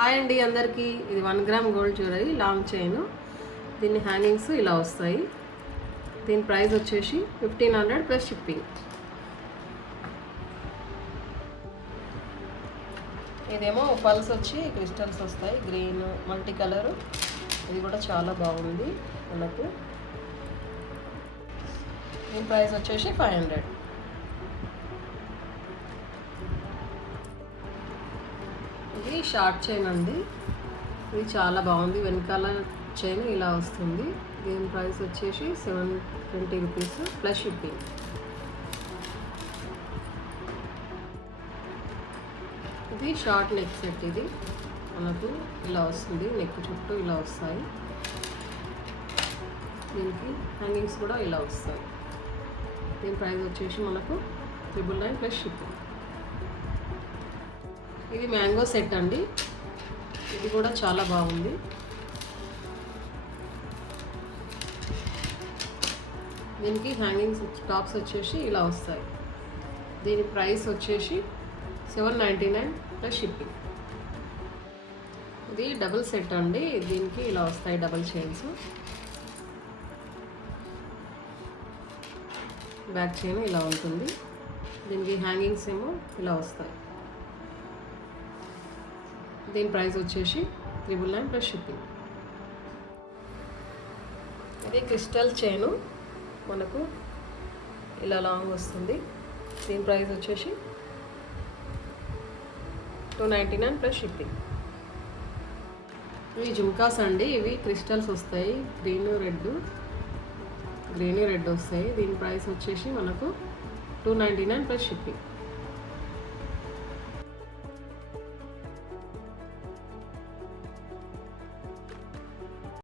Hi అండి అందరికీ. ఇది 1 gram gold jewellery long chain. దీని హ్యాంగింగ్స్ ఇలా వస్తాయి. దీని ప్రైస్ వచ్చేసి 1500 ప్లస్ షిప్పింగ్. ఇదేమో పల్స్ వచ్చి క్రిస్టల్స్ వస్తాయి, గ్రీన్ మల్టీ కలర్. ఇది కూడా చాలా బాగుంది మనకు. దీని ప్రైస్ వచ్చేసి 500. ఇది షార్ట్ చైన్ అండి. ఇది చాలా బాగుంది. వెనకాల చైన్ ఇలా వస్తుంది. దీని ప్రైస్ వచ్చేసి 720 రూపీస్ ప్లస్ షిప్పింగ్. ఇది షార్ట్ నెక్ సెట్. ఇది మనకు ఇలా వస్తుంది, నెక్ చుట్టూ ఇలా వస్తాయి. దీనికి హ్యాంగింగ్స్ కూడా ఇలా వస్తాయి. దీని ప్రైస్ వచ్చేసి మనకు 999 ప్లస్ షిప్పింగ్. ఇది మ్యాంగో సెట్ అండి. ఇది కూడా చాలా బాగుంది. దీనికి హ్యాంగింగ్స్ టాప్స్ వచ్చేసి ఇలా వస్తాయి. దీని ప్రైస్ వచ్చేసి 799 ప్లస్ షిప్పింగ్. ఇది డబుల్ సెట్ అండి. దీనికి ఇలా వస్తాయి డబుల్ చైన్స్. బ్యాక్ చైన్ ఇలా ఉంటుంది. దీనికి హ్యాంగింగ్స్ ఏమో ఇలా వస్తాయి. దీని ప్రైస్ వచ్చేసి 999 ప్లస్ షిప్పింగ్. ఇది క్రిస్టల్ చైను మనకు ఇలా లాంగ్ వస్తుంది. దీని ప్రైస్ వచ్చేసి 299 ప్లస్ షిప్పింగ్. ఇవి జుమ్కాస్ అండి. ఇవి క్రిస్టల్స్ వస్తాయి, గ్రీన్ రెడ్ వస్తాయి. దీని ప్రైస్ వచ్చేసి మనకు 299 ప్లస్ షిప్పింగ్.